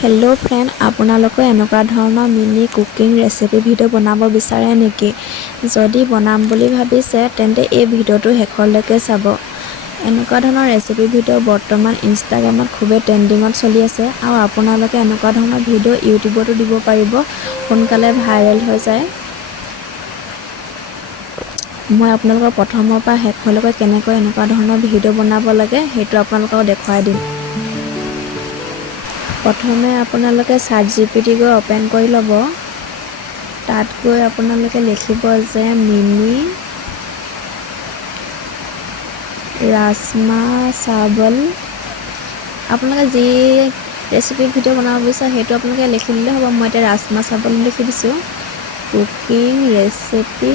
Hello' friend, আপোনালোকে এনেকুৱা ধৰণৰ মিনি কুকিং ৰেচিপি ভিডিঅ' বনাব বিচাৰে নেকি? যদি বনাম বুলি ভাবিছে তেন্তে এই ভিডিঅ'টো শেষলৈকে চাব। এনেকুৱা ধৰণৰ ৰেচিপি ভিডিঅ' বৰ্তমান ইনষ্টাগ্ৰামত খুবেই ট্ৰেণ্ডিঙত চলি আছে আৰু আপোনালোকে এনেকুৱা ধৰণৰ ভিডিঅ' ইউটিউবতো দিব পাৰিব, সোনকালে ভাইৰেল হৈ যায়। মই আপোনালোকক প্ৰথমৰ পৰা শেষলৈকে কেনেকৈ এনেকুৱা ধৰণৰ ভিডিঅ' বনাব লাগে সেইটো আপোনালোকক দেখুৱাই দিম। প্ৰথমে আপোনালোকে ChatGPT গৈ অপেন কৰি ল'ব। তাত গৈ আপোনালোকে লিখিব যে মিনি ৰাজমা চাৱল। আপোনালোকে যি ৰেচিপি ভিডিঅ' বনাব বিচাৰে সেইটো আপোনালোকে লিখি দিলে হ'ব। মই এতিয়া ৰাজমা চাৱল লিখি দিছোঁ। Cooking recipe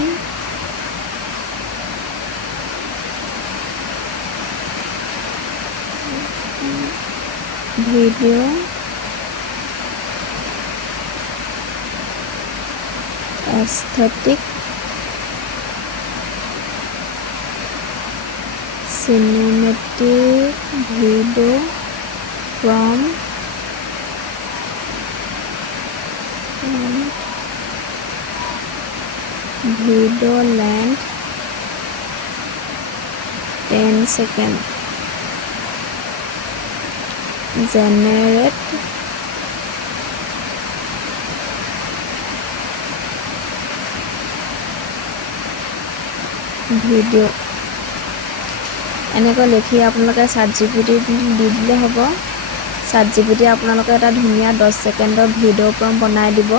video' aesthetic cinematic video from video length 10 seconds. Generate video'. এনেকৈ লিখি আপোনালোকে ChatGPT দি দিলে হ'ব। ChatGPT আপোনালোকে এটা ধুনীয়া 10 ছেকেণ্ডৰ ভিডিঅ' প্ৰম্পট বনাই দিব।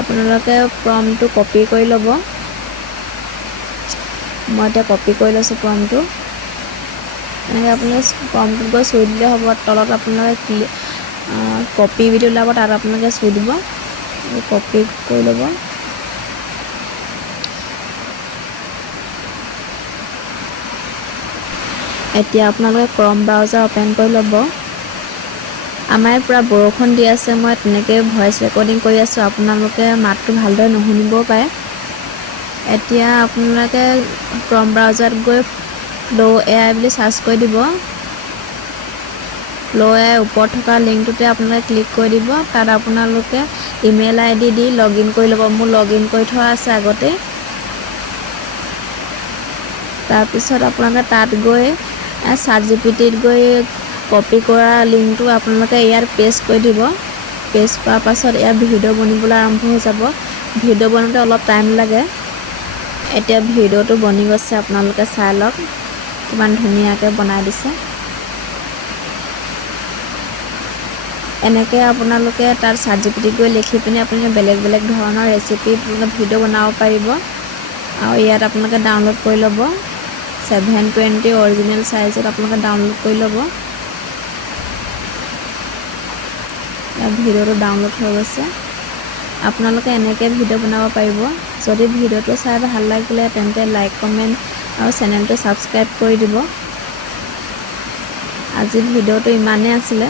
আপোনালোকে প্ৰম্পটটো কপি কৰি ল'ব। মই এতিয়া কপি কৰি লৈছোঁ প্ৰম্পটটো। এনেকৈ আপোনালোকে প্ৰম্পটটোত গৈ চুই দিলে হ'ব। তলত আপোনালোকে কপি ভিডিঅ' ওলাব, তাত আপোনালোকে চুই দিব, কপি কৰি ল'ব। এতিয়া আপোনালোকে ক্ৰম ব্ৰাউজাৰ অপেন কৰি ল'ব। আমাৰ পূৰা বৰষুণ দি আছে, মই তেনেকৈ ভইচ ৰেকৰ্ডিং কৰি আছোঁ, আপোনালোকে মাতটো ভালদৰে নুশুনিবও পাৰে। এতিয়া আপোনালোকে ক্ৰম ব্ৰাউজাৰত গৈ FlowAI বুলি চাৰ্চ কৰি দিব। FlowAI ওপৰত থকা লিংকটোতে আপোনালোকে ক্লিক কৰি দিব। তাত আপোনালোকে email ID the log in কৰি ল'ব। মোৰ লগ ইন কৰি থোৱা আছে আগতে। তাৰপিছত আপোনালোকে তাত গৈ ChatGPTত গৈ কপি কৰা লিংকটো আপোনালোকে ইয়াত পেষ্ট কৰি দিব। পেষ্ট কৰাৰ পাছত ইয়াত ভিডিঅ' বনিবলৈ আৰম্ভ হৈ যাব। ভিডিঅ' বনোতে অলপ টাইম লাগে। এতিয়া ভিডিঅ'টো বনি গৈছে, আপোনালোকে চাই লওক কিমান ধুনীয়াকৈ বনাই দিছে। এনেকৈ আপোনালোকে তাত ChatGPT গৈ লিখি পিনি আপোনালোকে বেলেগ বেলেগ ধৰণৰ ৰেচিপি ভিডিঅ' বনাব পাৰিব। আৰু ইয়াত আপোনালোকে ডাউনলোড কৰি ল'ব। 720 অৰিজিনেল চাইজত আপোনালোকে ডাউনলোড কৰি ল'ব। ইয়াত ভিডিঅ'টো ডাউনলোড হৈ গৈছে। আপোনালোকে এনেকৈ ভিডিঅ' বনাব পাৰিব। যদি ভিডিঅ'টো চাই ভাল লাগিলে তেন্তে লাইক, কমেণ্ট আৰু চেনেলটো ছাবস্ক্ৰাইব কৰি দিব। আজি ভিডিঅ'টো ইমানেই আছিলে।